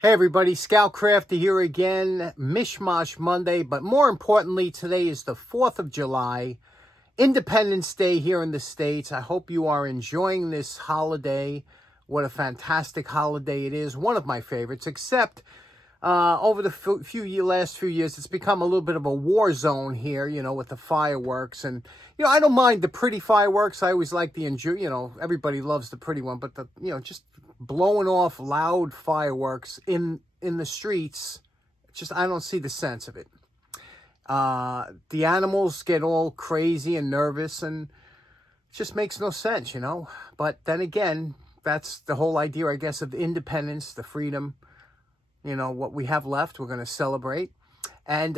Hey everybody, Scout Crafty here again, Mishmash Monday, but more importantly, today is the 4th of July, Independence Day here in the States. I hope you are enjoying this holiday. What a fantastic holiday it is, one of my favorites, except over the last few years, it's become a little bit of a war zone here, with the fireworks. And, I don't mind the pretty fireworks. I always like the everybody loves the pretty one, but just blowing off loud fireworks in the streets, I don't see the sense of it. The animals get all crazy and nervous, and it just makes no sense, But then again, that's the whole idea, I guess, of independence, the freedom. What we have left, we're going to celebrate. And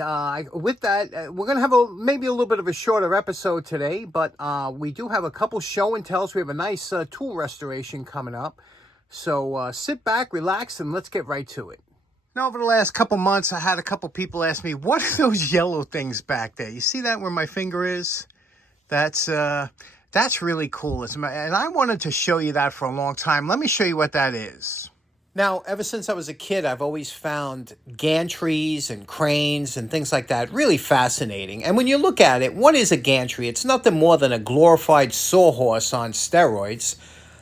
with that, we're going to have maybe a little bit of a shorter episode today, but we do have a couple show and tells. We have a nice tool restoration coming up. So sit back, relax, and let's get right to it. Now, over the last couple months, I had a couple people ask me, what are those yellow things back there? You see that where my finger is? That's really cool. And I wanted to show you that for a long time. Let me show you what that is. Now, ever since I was a kid, I've always found gantries and cranes and things like that really fascinating. And when you look at it, what is a gantry? It's nothing more than a glorified sawhorse on steroids.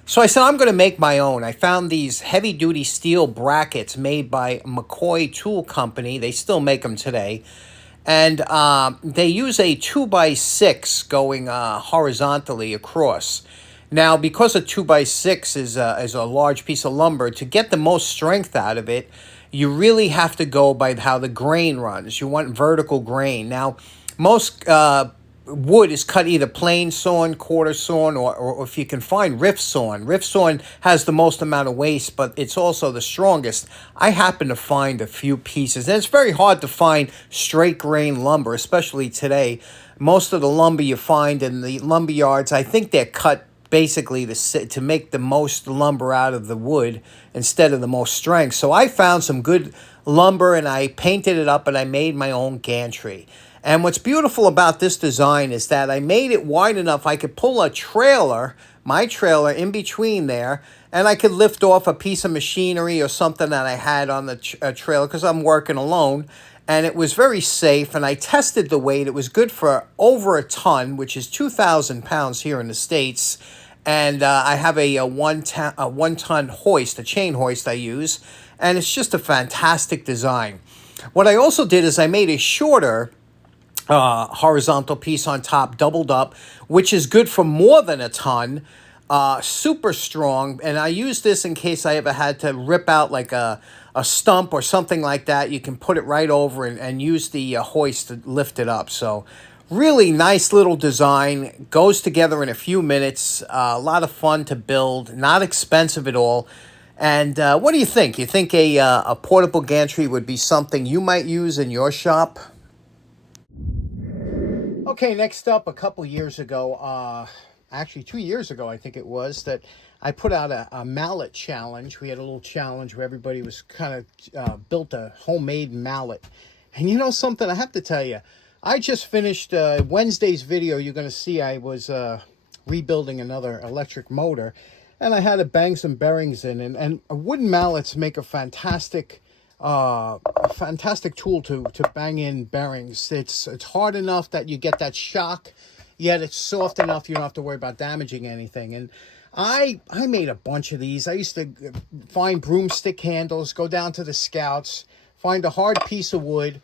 So I said, I'm going to make my own. I found these heavy-duty steel brackets made by McCoy Tool Company. They still make them today. And they use a 2x6 going horizontally across. Now, because a 2x6 is a large piece of lumber, to get the most strength out of it, you really have to go by how the grain runs. You want vertical grain. Now, most wood is cut either plain sawn, quarter sawn, or if you can find rift sawn. Rift sawn has the most amount of waste, but it's also the strongest. I happen to find a few pieces, and it's very hard to find straight grain lumber, especially today. Most of the lumber you find in the lumber yards, I think they're cut basically to make the most lumber out of the wood instead of the most strength. So I found some good lumber and I painted it up and I made my own gantry. And what's beautiful about this design is that I made it wide enough I could pull a trailer, my trailer, in between there, and I could lift off a piece of machinery or something that I had on the trailer because I'm working alone. And it was very safe, and I tested the weight. It was good for over a ton, which is 2,000 pounds here in the States. And I have a one-ton hoist, a chain hoist I use, and it's just a fantastic design. What I also did is I made a shorter horizontal piece on top, doubled up, which is good for more than a ton, super strong. And I use this in case I ever had to rip out like a stump or something like that. You can put it right over and use the hoist to lift it up. So really nice little design, goes together in a few minutes, a lot of fun to build, not expensive at all. And what do you think? You think a portable gantry would be something you might use in your shop? Okay, next up, a couple years ago, actually 2 years ago, I think it was, that I put out a mallet challenge. We had a little challenge where everybody was kind of built a homemade mallet. And you know something, I have to tell you, I just finished Wednesday's video. You're going to see I was rebuilding another electric motor, and I had to bang some bearings in. And wooden mallets make a fantastic tool to bang in bearings. It's hard enough that you get that shock, yet it's soft enough you don't have to worry about damaging anything. And I made a bunch of these. I used to find broomstick handles, go down to the Scouts, find a hard piece of wood,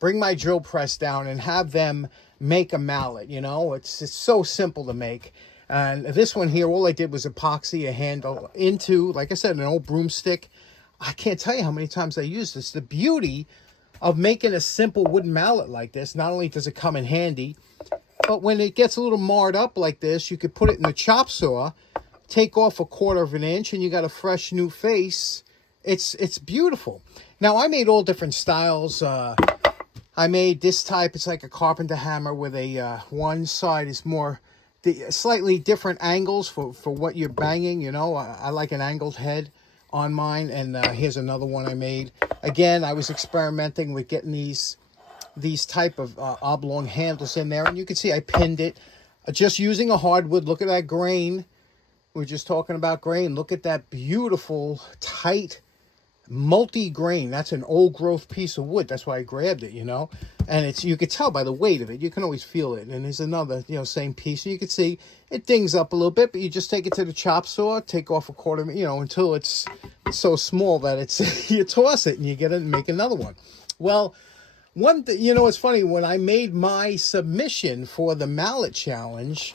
bring my drill press down and have them make a mallet. It's so simple to make. And this one here, all I did was epoxy a handle into, like I said, an old broomstick. I can't tell you how many times I used this. The beauty of making a simple wooden mallet like this, not only does it come in handy, but when it gets a little marred up like this, you could put it in a chop saw, take off 1/4 of an inch, and you got a fresh new face. It's beautiful. Now, I made all different styles. I made this type. It's like a carpenter hammer with one side is more slightly different angles for what you're banging. I like an angled head on mine. And here's another one I made. Again, I was experimenting with getting these type of oblong handles in there. And you can see I pinned it just using a hardwood. Look at that grain. We were just talking about grain. Look at that beautiful, tight multi-grain. That's an old growth piece of wood. That's why I grabbed it, you know. And it's, you could tell by the weight of it. You can always feel it. And there's another, you know, same piece. You can see it dings up a little bit, but you just take it to the chop saw, take off a quarter, you know, until it's so small that it's, you toss it and you get it and make another one. Well, you know, it's funny, when I made my submission for the Mallet Challenge,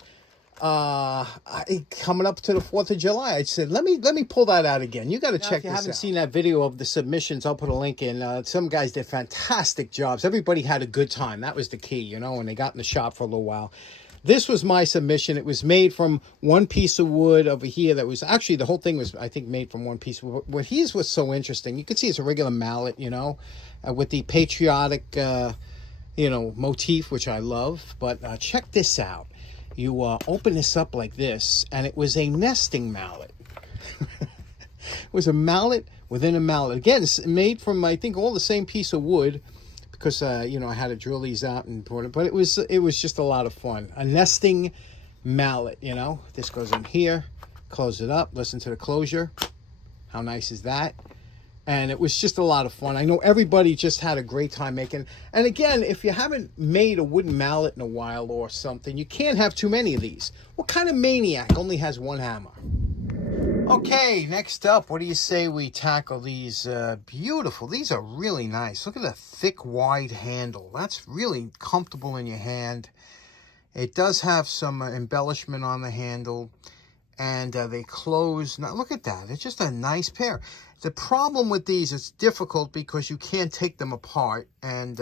coming up to the 4th of July, I said, let me pull that out again. You got to check this out. If you haven't seen that video of the submissions, I'll put a link in. Some guys did fantastic jobs. Everybody had a good time. That was the key, you know, and they got in the shop for a little while. This was my submission. It was made from one piece of wood over here. That was actually, the whole thing was, I think, made from one piece of wood. What his was so interesting. You could see it's a regular mallet, you know, with the patriotic, you know, motif, which I love. But check this out. You open this up like this, and it was a nesting mallet. It was a mallet within a mallet. Again, it's made from, I think, all the same piece of wood, because, you know, I had to drill these out and put it. But it was just a lot of fun. A nesting mallet, you know. This goes in here, close it up, listen to the closure. How nice is that? And it was just a lot of fun. I know everybody just had a great time making. And again, if you haven't made a wooden mallet in a while or something, you can't have too many of these. What kind of maniac only has one hammer? Okay, next up, what do you say we tackle these beautiful? These are really nice. Look at the thick, wide handle. That's really comfortable in your hand. It does have some embellishment on the handle. And they close. Now, look at that. It's just a nice pair. The problem with these, it's difficult because you can't take them apart. And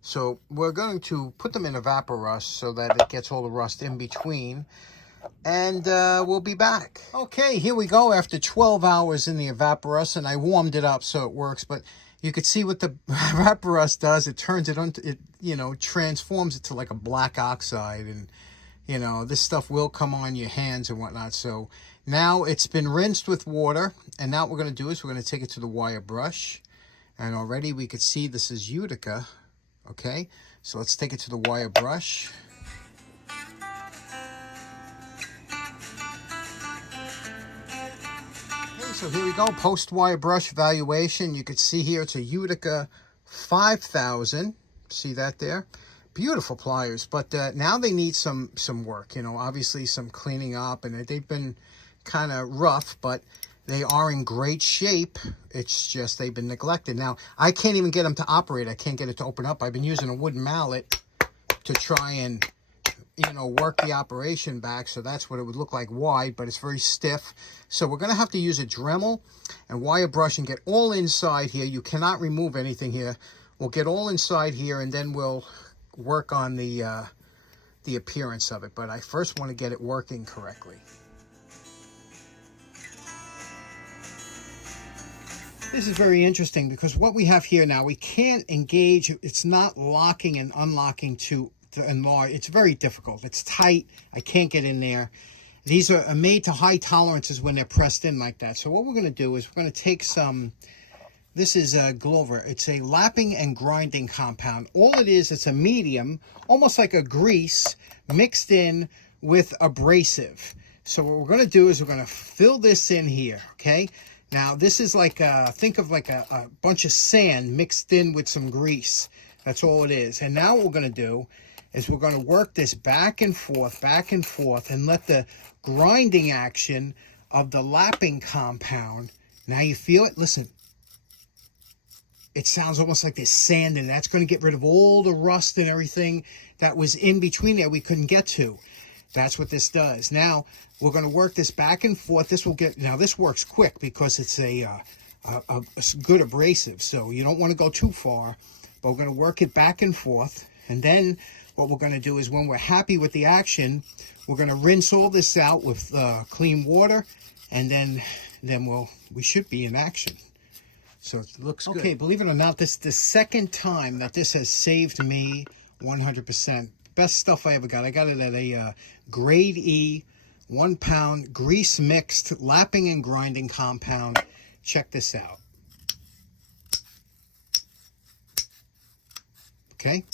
so we're going to put them in Evaporust so that it gets all the rust in between. And we'll be back. Okay, here we go after 12 hours in the Evaporust. And I warmed it up so it works. But you could see what the Evaporust does. It turns it on, it, you know, transforms it to like a black oxide. And you know, this stuff will come on your hands and whatnot. So now it's been rinsed with water. And now what we're going to do is we're going to take it to the wire brush. And already we could see this is Utica. Okay, so let's take it to the wire brush. Okay, so here we go. Post-wire brush evaluation. You could see here it's a Utica 5000. See that there? Beautiful pliers, but now they need some work, you know, obviously some cleaning up, and they've been kind of rough, but they are in great shape. It's just they've been neglected. Now, I can't even get them to operate. I can't get it to open up. I've been using a wooden mallet to try and, you know, work the operation back, so that's what it would look like wide, but it's very stiff. So we're going to have to use a Dremel and wire brush and get all inside here. You cannot remove anything here. We'll get all inside here, and then we'll work on the appearance of it, but I first want to get it working correctly. This is very interesting because what we have here now, we can't engage. It's not locking and unlocking to enlarge. It's very difficult. It's tight. I can't get in there. These are made to high tolerances when they're pressed in like that. So what we're going to do is we're going to take some. This is Glover. It's a lapping and grinding compound. All it is, it's a medium, almost like a grease, mixed in with abrasive. So what we're going to do is we're going to fill this in here, okay? Now, this is like, think of like a bunch of sand mixed in with some grease. That's all it is. And now what we're going to do is we're going to work this back and forth, and let the grinding action of the lapping compound, now you feel it? Listen. It sounds almost like there's sand in it. That's going to get rid of all the rust and everything that was in between there we couldn't get to. That's what this does. Now, we're going to work this back and forth. This will get, now this works quick because it's a good abrasive. So you don't want to go too far, but we're going to work it back and forth. And then what we're going to do is when we're happy with the action, we're going to rinse all this out with clean water. And then we should be in action. So it looks good. Okay, believe it or not, this is the second time that this has saved me 100%. Best stuff I ever got. I got it at a grade E, 1 pound, grease mixed, lapping and grinding compound. Check this out. Okay,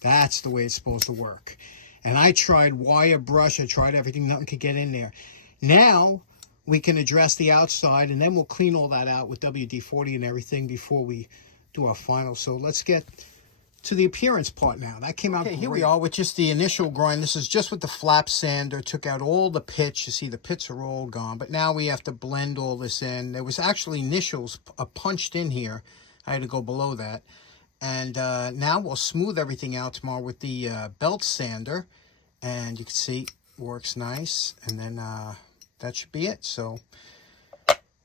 that's the way it's supposed to work. And I tried wire brush, I tried everything, nothing could get in there. Now, we can address the outside, and then we'll clean all that out with WD-40 and everything before we do our final. So let's get to the appearance part now. That came out great. Here we are with just the initial grind. This is just with the flap sander. Took out all the pitch. You see the pits are all gone. But now we have to blend all this in. There was actually initials punched in here. I had to go below that. And now we'll smooth everything out tomorrow with the belt sander. And you can see it works nice. And then that should be it. So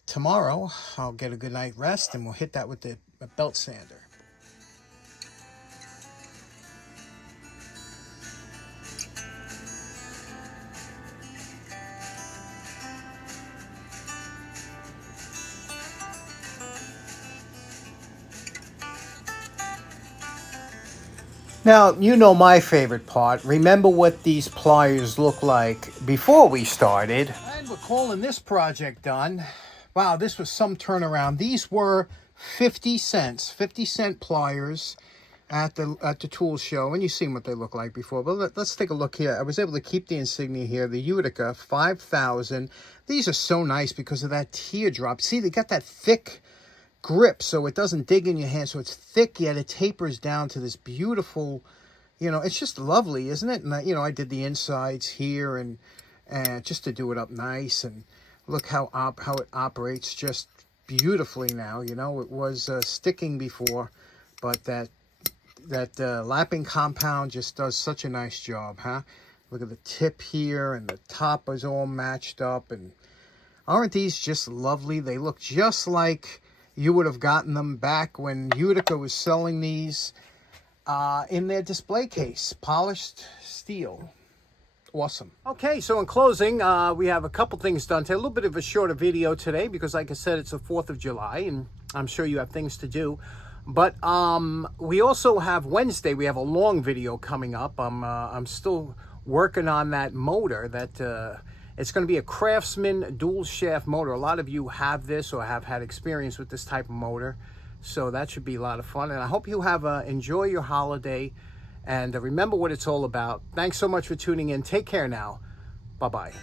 tomorrow I'll get a good night rest and we'll hit that with the belt sander. Now, you know my favorite part. Remember what these pliers look like before we started. And we're calling this project done. Wow, this was some turnaround. These were 50 cents, 50-cent pliers at the tool show. And you've seen what they look like before. But let's take a look here. I was able to keep the insignia here. The Utica 5000. These are so nice because of that teardrop. See, they got that thick grip so it doesn't dig in your hand, so it's thick yet it tapers down to this beautiful, you know, it's just lovely, isn't it? And I did the insides here and just to do it up nice, and look how it operates just beautifully now. You know, it was sticking before, but that lapping compound just does such a nice job, huh? Look at the tip here, and the top is all matched up, and aren't these just lovely? They look just like you would have gotten them back when Utica was selling these in their display case. Polished steel. Awesome. Okay, so in closing, we have a couple things done today. A little bit of a shorter video today because, like I said, it's the 4th of July, and I'm sure you have things to do. But we also have Wednesday. We have a long video coming up. I'm still working on that motor that... It's going to be a Craftsman dual shaft motor. A lot of you have this or have had experience with this type of motor. So that should be a lot of fun. And I hope you have enjoy your holiday. And remember what it's all about. Thanks so much for tuning in. Take care now. Bye-bye.